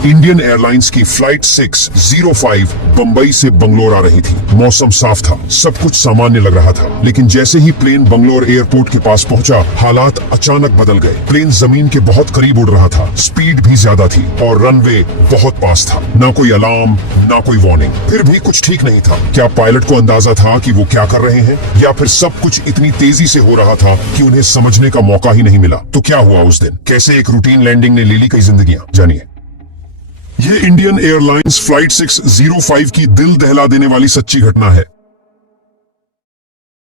Indian airlines की flight 605 Bombay से बंगलोर आ रही थी। मौसम साफ था, सब कुछ सामान्य लग रहा था, लेकिन जैसे ही प्लेन बंगलोर एयरपोर्ट के पास पहुंचा, हालात अचानक बदल गए। प्लेन जमीन के बहुत करीब उड़ रहा था, स्पीड भी ज्यादा थी और रनवे बहुत पास था। ना कोई अलार्म, ना कोई वार्निंग, फिर भी कुछ ठीक नहीं था। क्या पायलट को अंदाजा था कि वो क्या कर रहे हैं, या फिर सब कुछ इतनी तेजी से हो रहा था कि उन्हें समझने का मौका ही नहीं मिला? तो क्या हुआ उस दिन? कैसे एक रूटीन लैंडिंग ने ले ली कई जिंदगियां? जानिए। ये इंडियन एयरलाइंस फ्लाइट 605 की दिल दहला देने वाली सच्ची घटना है।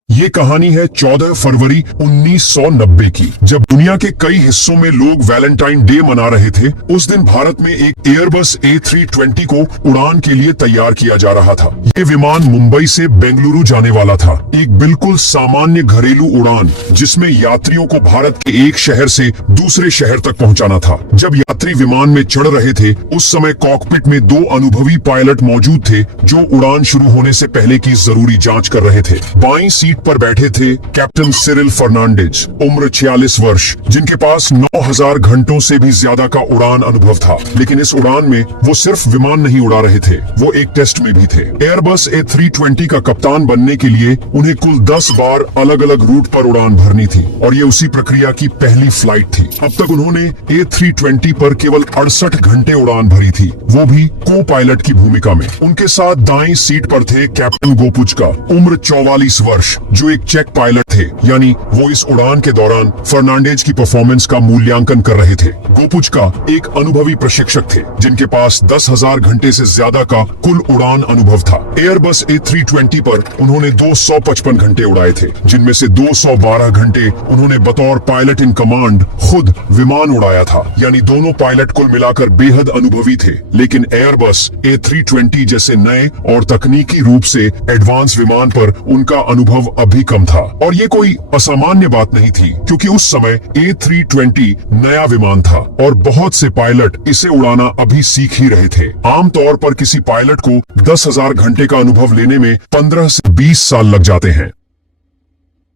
ये कहानी है 14 फरवरी 1990 की, जब दुनिया के कई हिस्सों में लोग वैलेंटाइन डे मना रहे थे। उस दिन भारत में एक एयरबस A320 को उड़ान के लिए तैयार किया जा रहा था। ये विमान मुंबई से बेंगलुरु जाने वाला था, एक बिल्कुल सामान्य घरेलू उड़ान, जिसमें यात्रियों को भारत के एक शहर से दूसरे शहर तक पहुंचाना था। जब यात्री विमान में चढ़ रहे थे, उस समय कॉकपिट में 2 अनुभवी पायलट मौजूद थे, जो उड़ान शुरू होने से पहले की जरूरी जांच कर रहे थे। बाईं सीट पर बैठे थे कैप्टन सिरिल फर्नांडिज, उम्र 46 वर्ष, जिनके पास 9000 घंटों से भी ज्यादा का उड़ान अनुभव था। लेकिन इस उड़ान में वो सिर्फ विमान नहीं उड़ा रहे थे, वो एक टेस्ट में भी थे। एयरबस A320 का कप्तान बनने के लिए उन्हें कुल 10 बार अलग अलग रूट पर उड़ान भरनी थी, और ये उसी प्रक्रिया की पहली फ्लाइट थी। अब तक उन्होंने A320 पर केवल 68 घंटे उड़ान भरी थी, वो भी को पायलट की भूमिका में। उनके साथ दाईं सीट पर थे कैप्टन गोपुचका, उम्र 44 वर्ष, जो एक चेक पायलट थे, यानी वो इस उड़ान के दौरान फर्नांडेज की परफॉर्मेंस का मूल्यांकन कर रहे थे। गोपुचका एक अनुभवी प्रशिक्षक थे, जिनके पास 10,000 घंटे से ज्यादा का कुल उड़ान अनुभव था। एयरबस A320 पर उन्होंने 255 घंटे उड़ाए थे, जिनमें से 212 घंटे उन्होंने बतौर पायलट इन कमांड खुद विमान उड़ाया था, यानी दोनों पायलट कुल मिलाकर बेहद अनुभवी थे। लेकिन एयरबस A320 जैसे नए और तकनीकी रूप से एडवांस विमान पर उनका अनुभव अभी कम था, और ये कोई असामान्य बात नहीं थी, क्योंकि उस समय A320 नया विमान था और बहुत से पायलट इसे उड़ाना अभी सीख ही रहे थे। आमतौर पर किसी पायलट को 10,000 घंटे का अनुभव लेने में 15 से 20 साल लग जाते हैं।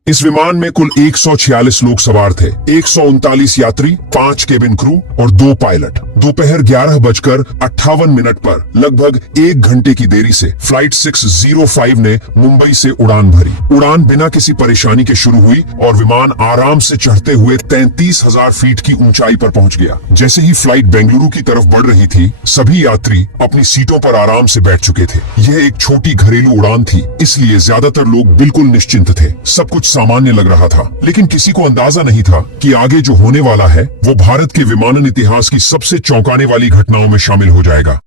इस विमान में कुल 146 लोग सवार थे, 139 यात्री, 5 केबिन क्रू और 2 पायलट। दोपहर 11:58 पर लगभग 1 घंटे की देरी से फ्लाइट 605 ने मुंबई से उड़ान भरी। उड़ान बिना किसी परेशानी के शुरू हुई और विमान आराम से चढ़ते हुए 33,000 फीट की ऊंचाई पर पहुंच गया। जैसे ही फ्लाइट बेंगलुरु की तरफ बढ़ रही थी, सभी यात्री अपनी सीटों पर आराम से बैठ चुके थे। यह एक छोटी घरेलू उड़ान थी, इसलिए ज्यादातर लोग बिल्कुल निश्चिंत थे। सब कुछ सामान्य लग रहा था, लेकिन किसी को अंदाजा नहीं था कि आगे जो होने वाला है वो भारत के विमानन इतिहास की सबसे चौंकाने वाली घटनाओं में शामिल हो जाएगा।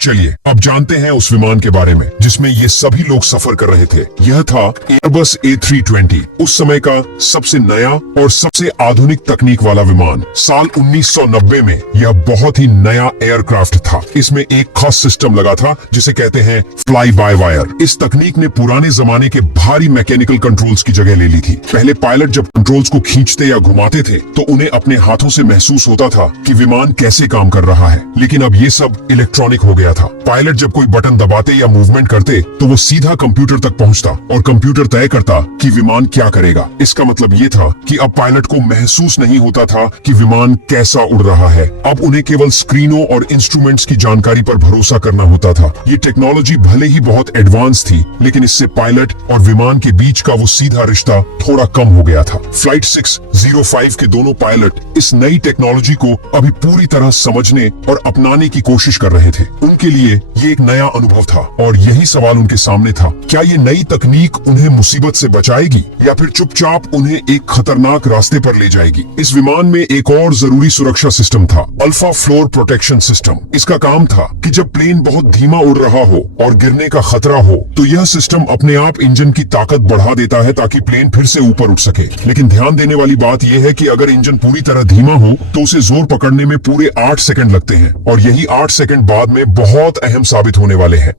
चलिए अब जानते हैं उस विमान के बारे में जिसमें ये सभी लोग सफर कर रहे थे। यह था एयरबस A320, उस समय का सबसे नया और सबसे आधुनिक तकनीक वाला विमान। साल 1990 में यह बहुत ही नया एयरक्राफ्ट था। इसमें एक खास सिस्टम लगा था जिसे कहते हैं फ्लाई बाय वायर। इस तकनीक ने पुराने जमाने के भारी मैकेनिकल कंट्रोल्स की जगह ले ली थी। पहले पायलट जब कंट्रोल्स को खींचते या घुमाते थे तो उन्हें अपने हाथों से महसूस होता था कि विमान कैसे काम कर रहा है, लेकिन अब ये सब इलेक्ट्रॉनिक हो गया था। पायलट जब कोई बटन दबाते या मूवमेंट करते तो वो सीधा कंप्यूटर तक पहुंचता और कंप्यूटर तय करता कि विमान क्या करेगा। इसका मतलब ये था कि अब पायलट को महसूस नहीं होता था कि विमान कैसा उड़ रहा है। अब उन्हें केवल स्क्रीनों और इंस्ट्रूमेंट्स की जानकारी पर भरोसा करना होता था। ये टेक्नोलॉजी भले ही बहुत एडवांस थी, लेकिन इससे पायलट और विमान के बीच का वो सीधा रिश्ता थोड़ा कम हो गया था। फ्लाइट 605 के दोनों पायलट इस नई टेक्नोलॉजी को अभी पूरी तरह समझने और अपनाने की कोशिश कर रहे थे। उनके लिए ये एक नया अनुभव था और यही सवाल उनके सामने था, क्या ये नई तकनीक उन्हें मुसीबत से बचाएगी या फिर चुपचाप उन्हें एक खतरनाक रास्ते पर ले जाएगी। इस विमान में एक और जरूरी सुरक्षा सिस्टम था, अल्फा फ्लोर प्रोटेक्शन सिस्टम। इसका काम था कि जब प्लेन बहुत धीमा उड़ रहा हो और गिरने का खतरा हो तो यह सिस्टम अपने आप इंजन की ताकत बढ़ा देता है ताकि प्लेन फिर से ऊपर उठ सके। लेकिन ध्यान देने वाली बात यह है कि अगर इंजन पूरी तरह धीमा हो तो उसे जोर पकड़ने में पूरे 8 सेकंड लगते हैं, और यही 8 सेकंड बाद में बहुत अहम साबित होने वाले हैं।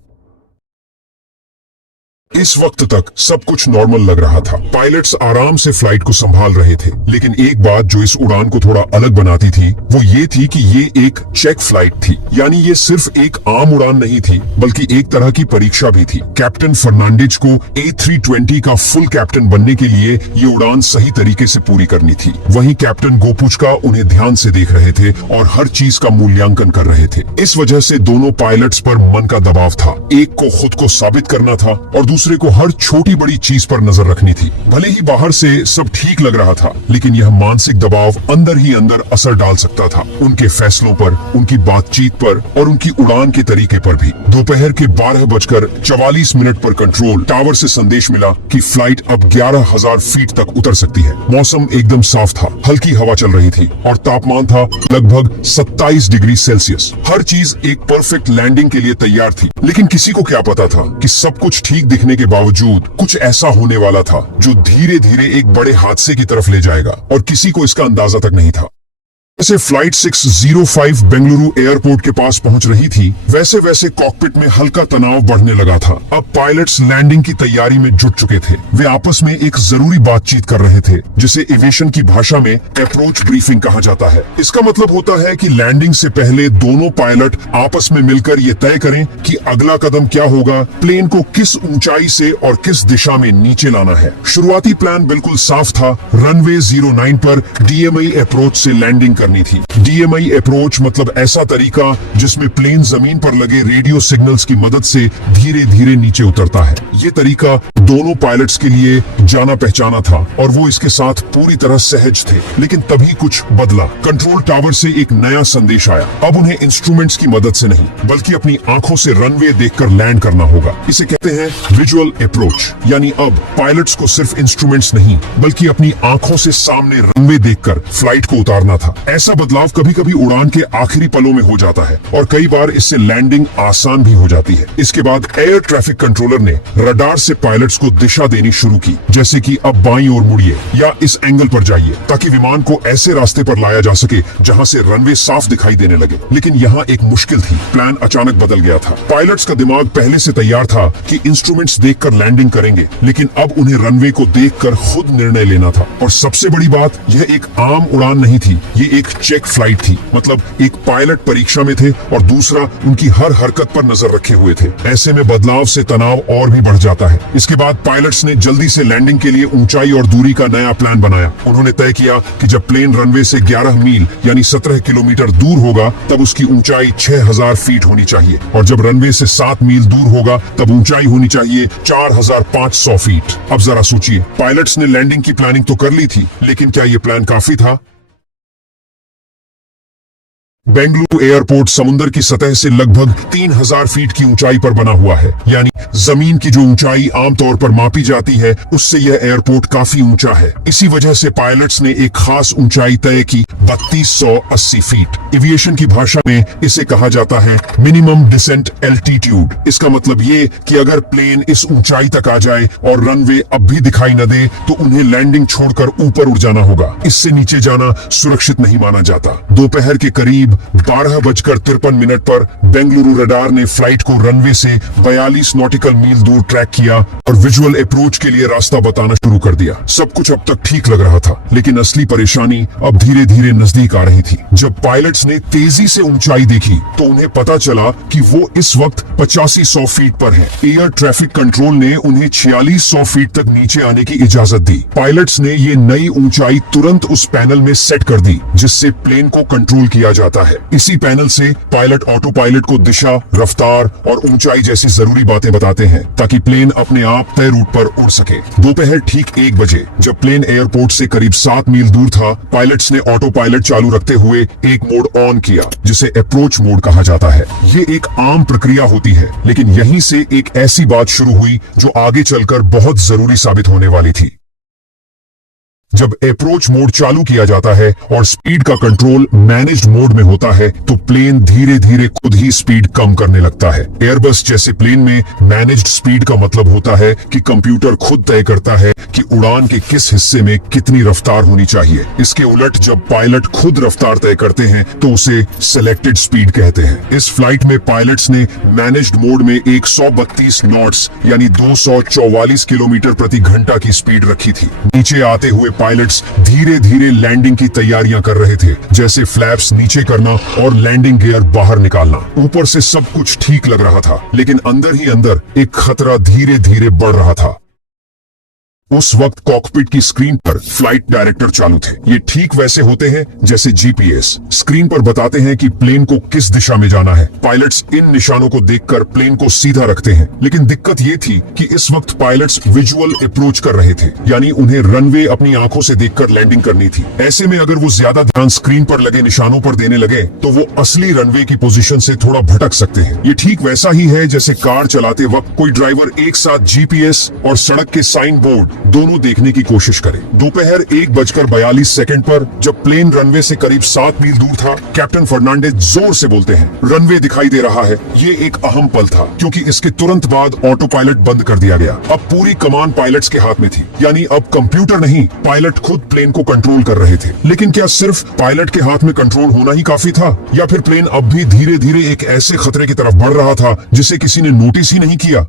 इस वक्त तक सब कुछ नॉर्मल लग रहा था। पायलट्स आराम से फ्लाइट को संभाल रहे थे, लेकिन एक बात जो इस उड़ान को थोड़ा अलग बनाती थी वो ये थी कि ये एक चेक फ्लाइट थी। यानी ये सिर्फ एक आम उड़ान नहीं थी, बल्कि एक तरह की परीक्षा भी थी। कैप्टन फर्नांडिज को A320 का फुल कैप्टन बनने के लिए ये उड़ान सही तरीके से पूरी करनी थी। वहीं कैप्टन गोपुचका उन्हें ध्यान से देख रहे थे और हर चीज का मूल्यांकन कर रहे थे। इस वजह से दोनों पायलट्स पर मन का दबाव था। एक को खुद को साबित करना था और दूसरे को हर छोटी बड़ी चीज पर नजर रखनी थी। भले ही बाहर से सब ठीक लग रहा था, लेकिन यह मानसिक दबाव अंदर ही अंदर असर डाल सकता था, उनके फैसलों पर, उनकी बातचीत पर और उनकी उड़ान के तरीके पर भी। दोपहर के 12:44 पर कंट्रोल टावर से संदेश मिला कि फ्लाइट अब 11,000 फीट तक उतर सकती है। मौसम एकदम साफ था, हल्की हवा चल रही थी और तापमान था लगभग 27 डिग्री सेल्सियस। हर चीज एक परफेक्ट लैंडिंग के लिए तैयार थी, लेकिन किसी को क्या पता था कि सब कुछ ठीक दिखने के बावजूद कुछ ऐसा होने वाला था जो धीरे धीरे एक बड़े हादसे की तरफ ले जाएगा, और किसी को इसका अंदाजा तक नहीं था। जैसे फ्लाइट 605 बेंगलुरु एयरपोर्ट के पास पहुंच रही थी, वैसे वैसे कॉकपिट में हल्का तनाव बढ़ने लगा था। अब पायलट्स लैंडिंग की तैयारी में जुट चुके थे। वे आपस में एक जरूरी बातचीत कर रहे थे, जिसे एविएशन की भाषा में अप्रोच ब्रीफिंग कहा जाता है। इसका मतलब होता है कि लैंडिंग से पहले दोनों पायलट आपस में मिलकर ये तय करें कि अगला कदम क्या होगा, प्लेन को किस ऊंचाई से और किस दिशा में नीचे लाना है। शुरुआती प्लान बिल्कुल साफ था। रनवे 09 पर DMI अप्रोच से लैंडिंग करनी थी। DMI अप्रोच मतलब ऐसा तरीका जिसमें प्लेन जमीन पर लगे रेडियो सिग्नल्स की मदद से धीरे धीरे नीचे उतरता है। ये तरीका दोनों पायलट्स के लिए जाना पहचाना था और वो इसके साथ पूरी तरह सहज थे। लेकिन तभी कुछ बदला। कंट्रोल टावर से एक नया संदेश आया। अब उन्हें इंस्ट्रूमेंट्स की मदद से नहीं, बल्कि अपनी आंखों से रनवे देखकर लैंड करना होगा। इसे कहते हैं विजुअल अप्रोच। यानी अब पायलट्स को सिर्फ इंस्ट्रूमेंट्स नहीं, बल्कि अपनी आंखों से सामने रनवे देखकर फ्लाइट को उतारना था। ऐसा बदलाव कभी कभी उड़ान के आखिरी पलों में हो जाता है और कई बार इससे लैंडिंग आसान भी हो जाती है। इसके बाद एयर ट्रैफिक कंट्रोलर ने रडार से पायलट्स को दिशा देनी शुरू की, जैसे कि अब बाईं ओर मुड़िए या इस एंगल पर जाइए, ताकि विमान को ऐसे रास्ते पर लाया जा सके जहां से रनवे साफ दिखाई देने लगे। लेकिन यहाँ एक मुश्किल थी। प्लान अचानक बदल गया था। पायलट्स का दिमाग पहले से तैयार था कि इंस्ट्रूमेंट्स देखकर लैंडिंग करेंगे, लेकिन अब उन्हें रनवे को देखकर खुद निर्णय लेना था। और सबसे बड़ी बात, यह एक आम उड़ान नहीं थी, ये एक चेक फ्लाइट थी। मतलब एक पायलट परीक्षा में थे और दूसरा उनकी हर हरकत पर नजर रखे हुए थे। ऐसे में बदलाव से तनाव और भी बढ़ जाता है। इसके बाद पायलट्स ने जल्दी से लैंडिंग के लिए ऊंचाई और दूरी का नया प्लान बनाया। उन्होंने तय किया कि जब प्लेन रनवे से 11 मील यानी 17 किलोमीटर दूर होगा, तब उसकी ऊंचाई 6,000 फीट होनी चाहिए, और जब रनवे से 7 मील दूर होगा, तब ऊंचाई होनी चाहिए 4,500 फीट। अब जरा सोचिए, पायलट्स ने लैंडिंग की प्लानिंग तो कर ली थी, लेकिन क्या ये प्लान काफी था? बेंगलुरु एयरपोर्ट समुद्र की सतह से लगभग 3,000 फीट की ऊंचाई पर बना हुआ है। यानी जमीन की जो ऊंचाई आमतौर पर मापी जाती है, उससे यह एयरपोर्ट काफी ऊंचा है। इसी वजह से पायलट्स ने एक खास ऊंचाई तय की, 3280 फीट। एविएशन की भाषा में इसे कहा जाता है मिनिमम डिसेंट एल्टीट्यूड। इसका मतलब ये कि अगर प्लेन इस ऊंचाई तक आ जाए और रनवे अब भी दिखाई न दे, तो उन्हें लैंडिंग छोड़कर ऊपर उड़ जाना होगा। इससे नीचे जाना सुरक्षित नहीं माना जाता। दोपहर के करीब 12:53 पर बेंगलुरु रडार ने फ्लाइट को रनवे से 42 नॉटिकल मील दूर ट्रैक किया और विजुअल अप्रोच के लिए रास्ता बताना शुरू कर दिया। सब कुछ अब तक ठीक लग रहा था, लेकिन असली परेशानी अब धीरे धीरे नजदीक आ रही थी। जब पायलट्स ने तेजी से ऊंचाई देखी, तो उन्हें पता चला कि वो इस वक्त 8500 फीट पर है। एयर ट्रैफिक कंट्रोल ने उन्हें 4600 फीट तक नीचे आने की इजाजत दी। पायलट्स ने ये नई ऊंचाई तुरंत उस पैनल में सेट कर दी, जिससे प्लेन को कंट्रोल किया जाता है। इसी पैनल से पायलट ऑटो पायलट को दिशा, रफ्तार और ऊंचाई जैसी जरूरी बातें बताते हैं, ताकि प्लेन अपने आप तय रूट पर उड़ सके। दोपहर ठीक 1 बजे जब प्लेन एयरपोर्ट से करीब 7 मील दूर था, पायलट्स ने ऑटो पायलट चालू रखते हुए एक मोड ऑन किया, जिसे अप्रोच मोड कहा जाता है। ये एक आम प्रक्रिया होती है, लेकिन यहीं से एक ऐसी बात शुरू हुई जो आगे चलकर बहुत जरूरी साबित होने वाली थी। जब अप्रोच मोड चालू किया जाता है और स्पीड का कंट्रोल मैनेज्ड मोड में होता है तो प्लेन धीरे धीरे खुद ही स्पीड कम करने लगता है। एयरबस जैसे प्लेन में मैनेज्ड स्पीड का मतलब होता है कि कंप्यूटर खुद तय करता है कि उड़ान के किस हिस्से में कितनी रफ्तार होनी चाहिए। इसके उलट जब पायलट खुद रफ्तार तय करते हैं तो उसे सिलेक्टेड स्पीड कहते हैं। इस फ्लाइट में पायलट्स ने मैनेज्ड मोड में 132 नॉट्स यानी 244 किलोमीटर प्रति घंटा की स्पीड रखी थी। नीचे आते हुए पायलट्स धीरे धीरे लैंडिंग की तैयारियां कर रहे थे, जैसे फ्लैप्स नीचे करना और लैंडिंग गियर बाहर निकालना। ऊपर से सब कुछ ठीक लग रहा था, लेकिन अंदर ही अंदर एक खतरा धीरे धीरे बढ़ रहा था। उस वक्त कॉकपिट की स्क्रीन पर फ्लाइट डायरेक्टर चालू थे। ये ठीक वैसे होते हैं जैसे जीपीएस स्क्रीन पर बताते हैं कि प्लेन को किस दिशा में जाना है। पायलट्स इन निशानों को देखकर प्लेन को सीधा रखते हैं, लेकिन दिक्कत ये थी कि इस वक्त पायलट्स विजुअल अप्रोच कर रहे थे, यानी उन्हें रनवे अपनी आंखों से देखकर लैंडिंग करनी थी। ऐसे में अगर वो ज्यादा ध्यान स्क्रीन पर लगे निशानों पर देने लगे तो वो असली रनवे की पोजीशन से थोड़ा भटक सकते हैं। ये ठीक वैसा ही है जैसे कार चलाते वक्त कोई ड्राइवर एक साथ जीपीएस और सड़क के साइन बोर्ड दोनों देखने की कोशिश करे। दोपहर 1:42 पर जब प्लेन रनवे से करीब 7 मील दूर था, कैप्टन फर्नांडिस जोर से बोलते हैं, रनवे दिखाई दे रहा है। ये एक अहम पल था क्योंकि इसके तुरंत बाद ऑटो पायलट बंद कर दिया गया। अब पूरी कमान पायलट्स के हाथ में थी, यानी अब कंप्यूटर नहीं, पायलट खुद प्लेन को कंट्रोल कर रहे थे। लेकिन क्या सिर्फ पायलट के हाथ में कंट्रोल होना ही काफी था, या फिर प्लेन अब भी धीरे धीरे एक ऐसे खतरे की तरफ बढ़ रहा था जिसे किसी ने नोटिस ही नहीं किया?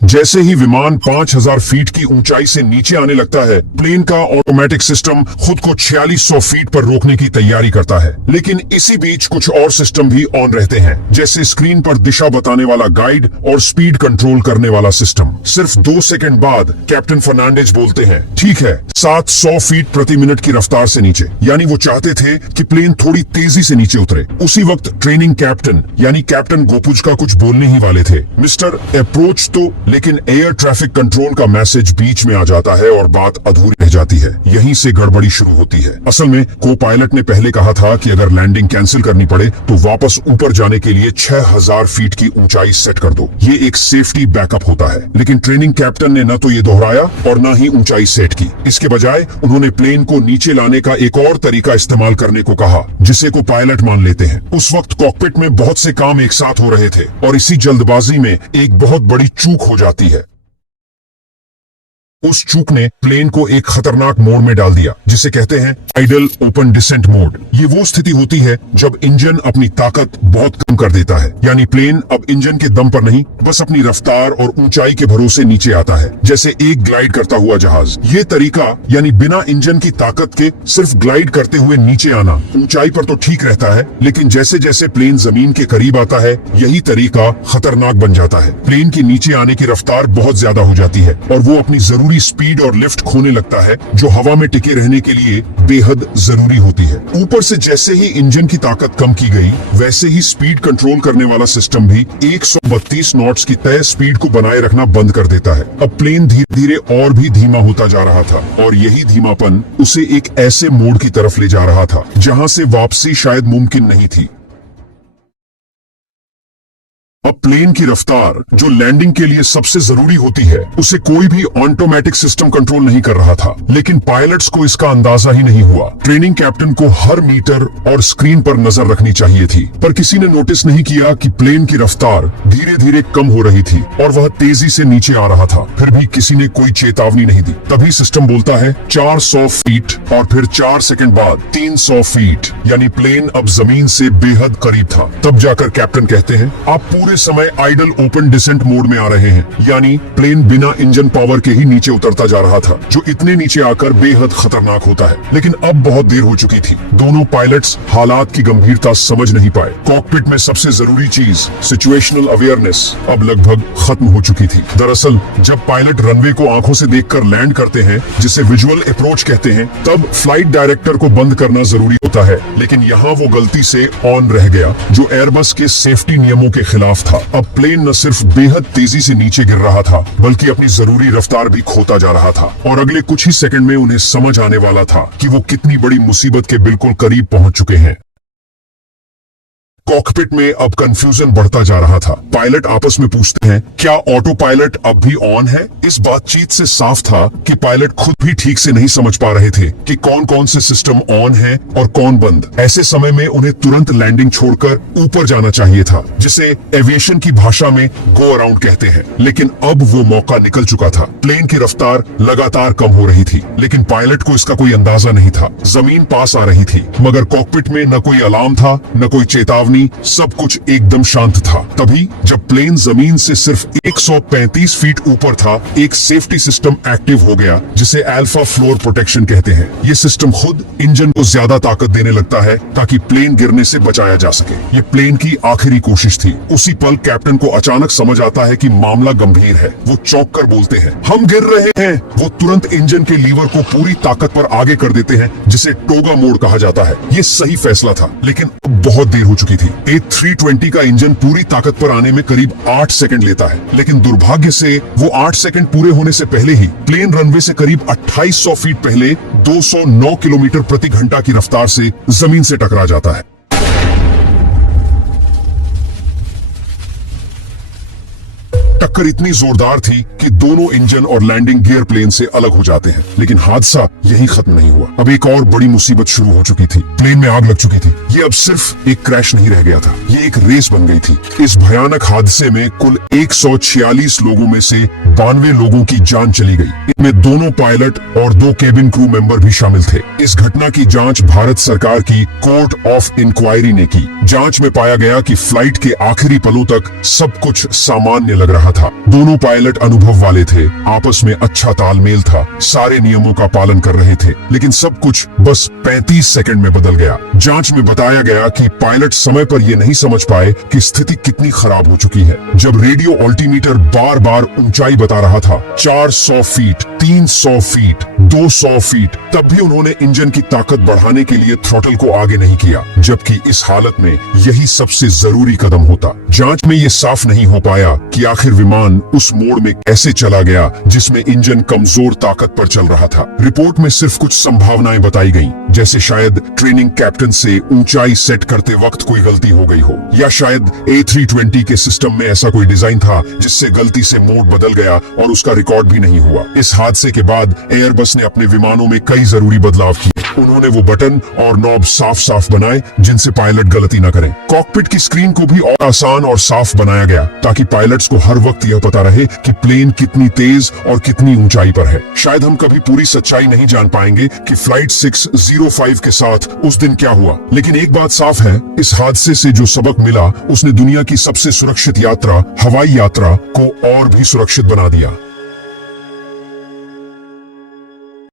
जैसे ही विमान 5000 फीट की ऊंचाई से नीचे आने लगता है, प्लेन का ऑटोमेटिक सिस्टम खुद को 4600 फीट पर रोकने की तैयारी करता है। लेकिन इसी बीच कुछ और सिस्टम भी ऑन रहते हैं, जैसे स्क्रीन पर दिशा बताने वाला गाइड और स्पीड कंट्रोल करने वाला सिस्टम। सिर्फ 2 सेकंड बाद कैप्टन फर्नांडिस बोलते हैं, ठीक है, 700 फीट प्रति मिनट की रफ्तार से नीचे। यानी वो चाहते थे कि प्लेन थोड़ी तेजी से नीचे उतरे। उसी वक्त ट्रेनिंग कैप्टन यानी कैप्टन गोपुज का कुछ बोलने ही वाले थे। मिस्टर अप्रोच तो, लेकिन एयर ट्रैफिक कंट्रोल का मैसेज बीच में आ जाता है और बात अधूरी रह जाती है। यहीं से गड़बड़ी शुरू होती है। असल में को पायलट ने पहले कहा था कि अगर लैंडिंग कैंसिल करनी पड़े तो वापस ऊपर जाने के लिए 6000 फीट की ऊंचाई सेट कर दो। ये एक सेफ्टी बैकअप होता है। लेकिन ट्रेनिंग कैप्टन ने न तो ये दोहराया और न ही ऊंचाई सेट की। इसके बजाय उन्होंने प्लेन को नीचे लाने का एक और तरीका इस्तेमाल करने को कहा, जिसे को पायलट मान लेते हैं। उस वक्त कॉकपिट में बहुत से काम एक साथ हो रहे थे और इसी जल्दबाजी में एक बहुत बड़ी चूक हो जाती है। उस चूक ने प्लेन को एक खतरनाक मोड में डाल दिया, जिसे कहते हैं आइडल ओपन डिसेंट मोड। ये वो स्थिति होती है जब इंजन अपनी ताकत बहुत कम कर देता है, यानी प्लेन अब इंजन के दम पर नहीं, बस अपनी रफ्तार और ऊंचाई के भरोसे नीचे आता है, जैसे एक ग्लाइड करता हुआ जहाज। ये तरीका यानी बिना इंजन की ताकत के सिर्फ ग्लाइड करते हुए नीचे आना, ऊंचाई पर तो ठीक रहता है, लेकिन जैसे जैसे प्लेन जमीन के करीब आता है, यही तरीका खतरनाक बन जाता है। प्लेन की नीचे आने की रफ्तार बहुत ज्यादा हो जाती है और वो अपनी जरूरी स्पीड और लिफ्ट खोने लगता है, जो हवा में टिके रहने के लिए बेहद जरूरी होती है। ऊपर से जैसे ही इंजन की ताकत कम की गई, वैसे ही स्पीड कंट्रोल करने वाला सिस्टम भी 132 नॉट्स की तय स्पीड को बनाए रखना बंद कर देता है। अब प्लेन धीरे धीरे और भी धीमा होता जा रहा था और यही धीमापन उसे एक ऐसे मोड़ की तरफ ले जा रहा था जहां से वापसी शायद मुमकिन नहीं थी। अब प्लेन की रफ्तार, जो लैंडिंग के लिए सबसे जरूरी होती है, उसे कोई भी ऑटोमेटिक सिस्टम कंट्रोल नहीं कर रहा था। लेकिन पायलट्स को इसका अंदाजा ही नहीं हुआ। ट्रेनिंग कैप्टन को हर मीटर और स्क्रीन पर नजर रखनी चाहिए थी, पर किसी ने नोटिस नहीं किया कि प्लेन की रफ्तार धीरे धीरे कम हो रही थी और वह तेजी से नीचे आ रहा था। फिर भी किसी ने कोई चेतावनी नहीं दी। तभी सिस्टम बोलता है 400 फीट और फिर 4 सेकंड बाद 300 फीट, यानी प्लेन अब जमीन से बेहद करीब था। तब जाकर कैप्टन कहते हैं, आप पूरे समय आइडल ओपन डिसेंट मोड में आ रहे हैं, यानी प्लेन बिना इंजन पावर के ही नीचे उतरता जा रहा था, जो इतने नीचे आकर बेहद खतरनाक होता है। लेकिन अब बहुत देर हो चुकी थी। दोनों पायलट्स हालात की गंभीरता समझ नहीं पाए। कॉकपिट में सबसे जरूरी चीज सिचुएशनल अवेयरनेस अब लगभग खत्म हो चुकी थी। दरअसल जब पायलट रनवे को आंखों से देखकर लैंड करते हैं, जिसे विजुअल अप्रोच कहते हैं, तब फ्लाइट डायरेक्टर को बंद करना जरूरी होता है। लेकिन यहाँ वो गलती से ऑन रह गया, जो एयरबस के सेफ्टी नियमों के खिलाफ था। अब प्लेन न सिर्फ बेहद तेजी से नीचे गिर रहा था, बल्कि अपनी जरूरी रफ्तार भी खोता जा रहा था और अगले कुछ ही सेकंड में उन्हें समझ आने वाला था कि वो कितनी बड़ी मुसीबत के बिल्कुल करीब पहुंच चुके हैं। कॉकपिट में अब कंफ्यूजन बढ़ता जा रहा था। पायलट आपस में पूछते हैं, क्या ऑटो पायलट अब भी ऑन है? इस बातचीत से साफ था कि पायलट खुद भी ठीक से नहीं समझ पा रहे थे कि कौन कौन से सिस्टम ऑन है और कौन बंद। ऐसे समय में उन्हें तुरंत लैंडिंग छोड़कर ऊपर जाना चाहिए था, जिसे एविएशन की भाषा में गो अराउंड कहते हैं। लेकिन अब वो मौका निकल चुका था। प्लेन की रफ्तार लगातार कम हो रही थी, लेकिन पायलट को इसका कोई अंदाजा नहीं था। जमीन पास आ रही थी, मगर कॉकपिट में न कोई अलार्म था, न कोई चेतावनी, सब कुछ एकदम शांत था। तभी जब प्लेन जमीन से सिर्फ 135 फीट ऊपर था, एक सेफ्टी सिस्टम एक्टिव हो गया, जिसे अल्फा फ्लोर प्रोटेक्शन कहते हैं। ये सिस्टम खुद इंजन को ज्यादा ताकत देने लगता है ताकि प्लेन गिरने से बचाया जा सके। ये प्लेन की आखिरी कोशिश थी। उसी पल कैप्टन को अचानक समझ आता है कि मामला गंभीर है। वो चौंक कर बोलते हैं, हम गिर रहे हैं। वो तुरंत इंजन के लीवर को पूरी ताकत पर आगे कर देते हैं, जिसे टोगा मोड कहा जाता है। ये सही फैसला था, लेकिन अब बहुत देर हो चुकी थी। A320 का इंजन पूरी ताकत पर आने में करीब 8 सेकंड लेता है, लेकिन दुर्भाग्य से वो 8 सेकंड पूरे होने से पहले ही प्लेन रनवे से करीब 2800 फीट पहले 209 किलोमीटर प्रति घंटा की रफ्तार से जमीन से टकरा जाता है। टक्कर इतनी जोरदार थी कि दोनों इंजन और लैंडिंग गियर प्लेन से अलग हो जाते हैं। लेकिन हादसा यहीं खत्म नहीं हुआ। अब एक और बड़ी मुसीबत शुरू हो चुकी थी। प्लेन में आग लग चुकी थी। ये अब सिर्फ एक क्रैश नहीं रह गया था, ये एक रेस बन गई थी। इस भयानक हादसे में कुल 146 लोगों में से 92 लोगों की जान चली गई। इनमें दोनों पायलट और 2 केबिन क्रू मेंबर भी शामिल थे। इस घटना की जांच भारत सरकार की कोर्ट ऑफ इंक्वायरी ने की। जांच में पाया गया कि फ्लाइट के आखिरी पलों तक सब कुछ सामान्य लग रहा था। दोनों पायलट अनुभव वाले थे, आपस में अच्छा तालमेल था, सारे नियमों का पालन कर रहे थे। लेकिन सब कुछ बस 35 सेकंड में बदल गया। जांच में बताया गया कि पायलट समय पर यह नहीं समझ पाए कि स्थिति कितनी खराब हो चुकी है। जब रेडियो अल्टीमीटर बार बार ऊंचाई बता रहा था, 400 फीट, 300 फीट, 200 फीट, तब भी उन्होंने इंजन की ताकत बढ़ाने के लिए थ्रॉटल को आगे नहीं किया, जबकि इस हालत में यही सबसे जरूरी कदम होता। जांच में यह साफ नहीं हो पाया कि आखिर विमान उस मोड़ में कैसे चला गया जिसमें इंजन कमजोर ताकत पर चल रहा था। रिपोर्ट में सिर्फ कुछ संभावनाएं बताई गईं, जैसे शायद ट्रेनिंग कैप्टन से ऊंचाई सेट करते वक्त कोई गलती हो गई हो, या शायद A320 के सिस्टम में ऐसा कोई डिजाइन था जिससे गलती से मोड बदल गया और उसका रिकॉर्ड भी नहीं हुआ। इस हादसे के बाद एयरबस ने अपने विमानों में कई जरूरी बदलाव किए। उन्होंने वो बटन और नॉब साफ साफ बनाए जिनसे पायलट गलती न करें। कॉकपिट की स्क्रीन को भी और आसान और साफ बनाया गया, ताकि पायलट्स को हर वक्त यह पता रहे कि प्लेन कितनी तेज और कितनी ऊंचाई पर है। शायद हम कभी पूरी सच्चाई नहीं जान पाएंगे कि फ्लाइट 605 के साथ उस दिन क्या हुआ, लेकिन एक बात साफ है, इस हादसे से जो सबक मिला उसने दुनिया की सबसे सुरक्षित यात्रा, हवाई यात्रा को और भी सुरक्षित बना दिया।